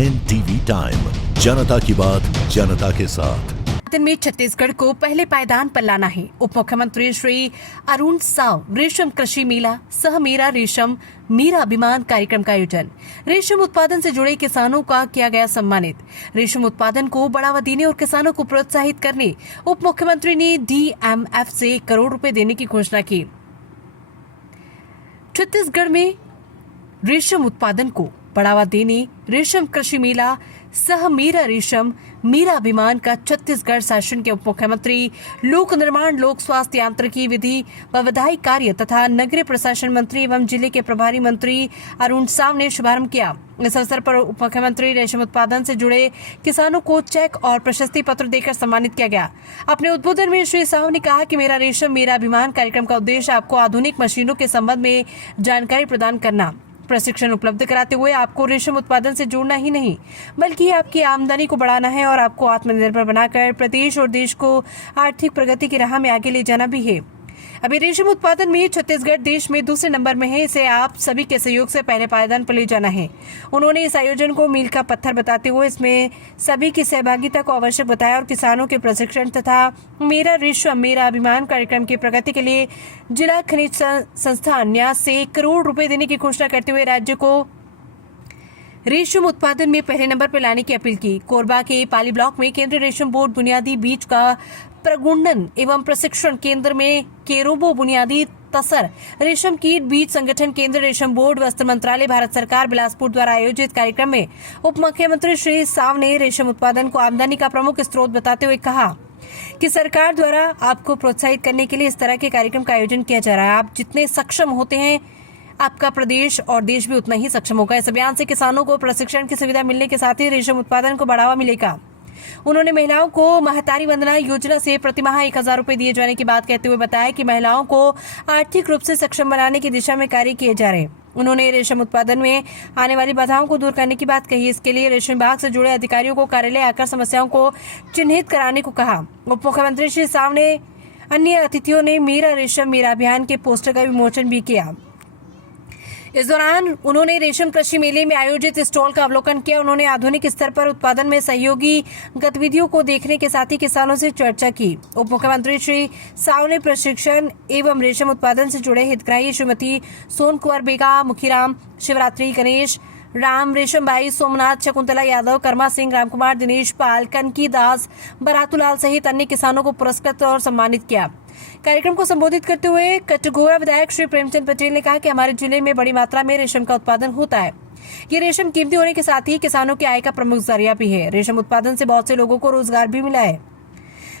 NTV time, जनता की बात जनता के साथ। दिन में छत्तीसगढ़ को पहले पायदान पर लाना है। उप मुख्यमंत्री श्री अरुण साव रेशम कृषि मेला सह मेरा रेशम मेरा अभिमान कार्यक्रम का आयोजन। रेशम उत्पादन से जुड़े किसानों का किया गया सम्मानित। रेशम उत्पादन को बढ़ावा देने और किसानों को प्रोत्साहित करने उप मुख्यमंत्री ने DMF से 1 करोड़ रुपए देने की घोषणा की। छत्तीसगढ़ में रेशम उत्पादन को बढ़ावा देने रेशम कृषि मेला सह मेरा रेशम मेरा अभिमान का छत्तीसगढ़ शासन के उप मुख्यमंत्री लोक निर्माण लोक स्वास्थ्य यांत्रिकी विधि व विधायी कार्य तथा नगरीय प्रशासन मंत्री एवं जिले के प्रभारी मंत्री अरुण साव ने शुभारंभ किया। इस अवसर पर उप मुख्यमंत्री रेशम उत्पादन से जुड़े किसानों को चेक और प्रशस्ति पत्र देकर सम्मानित किया गया। अपने उद्बोधन में श्री साव ने कहा कि मेरा रेशम मेरा अभिमान कार्यक्रम का उद्देश्य आपको आधुनिक मशीनों के संबंध में जानकारी प्रदान करना, प्रशिक्षण उपलब्ध कराते हुए आपको रेशम उत्पादन से जोड़ना ही नहीं बल्कि आपकी आमदनी को बढ़ाना है और आपको आत्मनिर्भर बनाकर प्रदेश और देश को आर्थिक प्रगति की राह में आगे ले जाना भी है। अभी रेशम उत्पादन में छत्तीसगढ़ देश में दूसरे नंबर में है। इसे आप सभी के सहयोग से पहले पायदान पर ले जाना है। उन्होंने इस आयोजन को मील का पत्थर बताते हुए इसमें सभी की सहभागिता को आवश्यक बताया और किसानों के प्रशिक्षण तथा मेरा रेशम मेरा अभिमान कार्यक्रम की प्रगति के लिए जिला खनिज संस्थान न्यास से 1 करोड़ रुपए देने की घोषणा करते हुए राज्य को रेशम उत्पादन में पहले नंबर पर लाने की अपील की। कोरबा के पाली ब्लॉक में केंद्रीय रेशम बोर्ड बुनियादी बीज का प्रगुणन एवं प्रशिक्षण केंद्र में केरोबो बुनियादी तसर रेशम कीट बीज संगठन केंद्र रेशम बोर्ड वस्त्र मंत्रालय भारत सरकार बिलासपुर द्वारा आयोजित कार्यक्रम में उप मुख्यमंत्री श्री साव ने रेशम उत्पादन को आमदनी का प्रमुख स्रोत बताते हुए कहा कि सरकार द्वारा आपको प्रोत्साहित करने के लिए इस तरह के कार्यक्रम का आयोजन किया जा रहा है। आप जितने सक्षम होते हैं आपका प्रदेश और देश भी उतना ही सक्षम होगा। इस अभियान से किसानों को प्रशिक्षण की सुविधा मिलने के साथ ही रेशम उत्पादन को बढ़ावा मिलेगा। उन्होंने महिलाओं को महतारी वंदना योजना से प्रतिमाह 1000 रुपए दिए जाने की बात कहते हुए बताया कि महिलाओं को आर्थिक रूप से सक्षम बनाने की दिशा में कार्य किए जा रहे हैं। उन्होंने रेशम उत्पादन में आने वाली बाधाओं को दूर करने की बात कही। इसके लिए रेशम विभाग से जुड़े अधिकारियों को कार्यालय आकर समस्याओं को चिन्हित कराने को कहा। उप मुख्यमंत्री श्री साव ने अन्य अतिथियों ने मेरा रेशम मेरा अभियान के पोस्टर का विमोचन भी किया। इस दौरान उन्होंने रेशम कृषि मेले में आयोजित स्टॉल का अवलोकन किया। उन्होंने आधुनिक स्तर पर उत्पादन में सहयोगी गतिविधियों को देखने के साथ ही किसानों से चर्चा की। उप मुख्यमंत्री श्री साव ने प्रशिक्षण एवं रेशम उत्पादन से जुड़े हितग्राही श्रीमती सोन कुंवर बेगा, मुखीराम, शिवरात्रि, गणेश राम, रेशम भाई, सोमनाथ, शकुंतला यादव, कर्मा सिंह, रामकुमार, दिनेश पाल, कनकी दास, बरातूलाल सहित अन्य किसानों को पुरस्कृत और सम्मानित किया। कार्यक्रम को संबोधित करते हुए कटघोरा विधायक श्री प्रेमचंद पटेल ने कहा कि हमारे जिले में बड़ी मात्रा में रेशम का उत्पादन होता है। ये रेशम कीमती होने के साथ ही किसानों की आय का प्रमुख जरिया भी है। रेशम उत्पादन से बहुत से लोगों को रोजगार भी मिला है।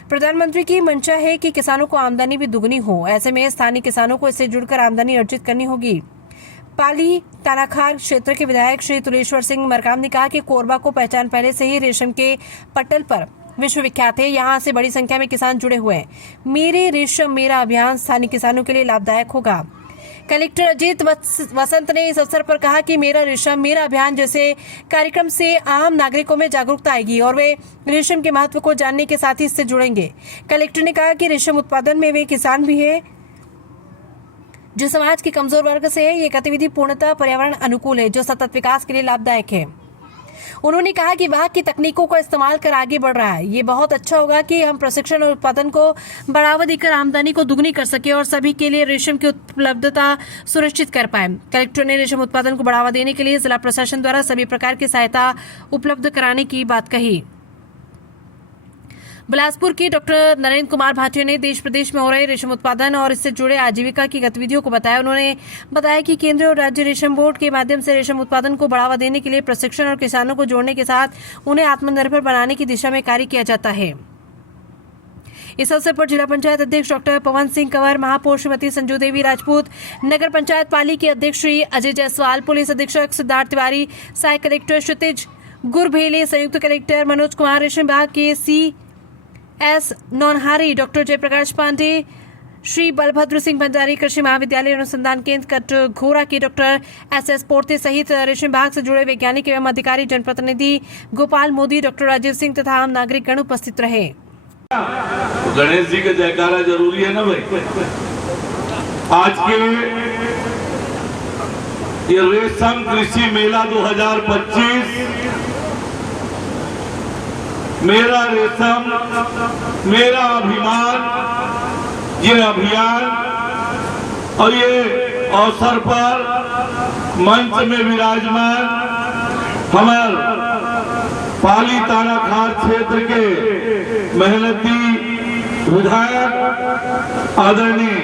प्रधानमंत्री की मंशा है कि किसानों को आमदनी भी दुगनी हो। ऐसे में स्थानीय किसानों को इससे जुड़कर आमदनी अर्जित करनी होगी। पाली तानाखार क्षेत्र के विधायक श्री तुलेश्वर सिंह मरकाम ने कहा कि कोरबा को पहचान पहले से ही रेशम के पटल पर विश्वविख्यात है। यहाँ से बड़ी संख्या में किसान जुड़े हुए हैं। मेरे रेशम मेरा अभियान स्थानीय किसानों के लिए लाभदायक होगा। कलेक्टर अजीत वसंत ने इस अवसर पर कहा कि मेरा रेशम मेरा अभियान जैसे कार्यक्रम से आम नागरिकों में जागरूकता आएगी और वे रेशम के महत्व को जानने के साथ ही इससे जुड़ेंगे। कलेक्टर ने कहा कि रेशम उत्पादन में वे किसान भी है जो समाज के कमजोर वर्ग से है। ये गतिविधि पूर्णतः पर्यावरण अनुकूल है जो सतत विकास के लिए लाभदायक है। उन्होंने कहा कि विभाग की तकनीकों का इस्तेमाल कर आगे बढ़ रहा है। ये बहुत अच्छा होगा कि हम प्रशिक्षण और उत्पादन को बढ़ावा देकर आमदनी को दुगनी कर सके और सभी के लिए रेशम की उपलब्धता सुनिश्चित कर पाए। कलेक्टर ने रेशम उत्पादन को बढ़ावा देने के लिए जिला प्रशासन द्वारा सभी प्रकार की सहायता उपलब्ध कराने की बात कही। बिलासपुर के डॉक्टर नरेंद्र कुमार भाटिया ने देश प्रदेश में हो रहे रेशम उत्पादन और इससे जुड़े आजीविका की गतिविधियों को बताया। उन्होंने बताया कि केंद्र और राज्य रेशम बोर्ड के माध्यम से रेशम उत्पादन को बढ़ावा देने के लिए प्रशिक्षण और किसानों को जोड़ने के साथ उन्हें आत्मनिर्भर बनाने की दिशा में कार्य किया जाता है। इस अवसर पर जिला पंचायत अध्यक्ष डॉक्टर पवन सिंह कंवर, महापौर श्रीमती संजू देवी राजपूत, नगर पंचायत पाली के अध्यक्ष श्री अजय जायसवाल, पुलिस अधीक्षक सिद्धार्थ तिवारी, सहायक कलेक्टर क्षितिज गुरभेले, संयुक्त कलेक्टर मनोज कुमार, रेशम विभाग के CS नौनहारी, डॉक्टर जयप्रकाश पांडे, श्री बलभद्र सिंह भंडारी, कृषि महाविद्यालय अनुसंधान केंद्र कटघोरा के डॉक्टर SS पोर्ते सहित रेशम विभाग से जुड़े वैज्ञानिक एवं अधिकारी, जनप्रतिनिधि गोपाल मोदी, डॉक्टर राजीव सिंह तथा आम नागरिक गण उपस्थित रहे। गणेश जी का जयकारा जरूरी है ना भाई। आज के ये रेशम कृषि मेला 2025 मेरा रेशम मेरा अभिमान, ये अभियान और ये अवसर पर मंच में विराजमान हमारे पाली तानाखार क्षेत्र के मेहनती विधायक आदरणीय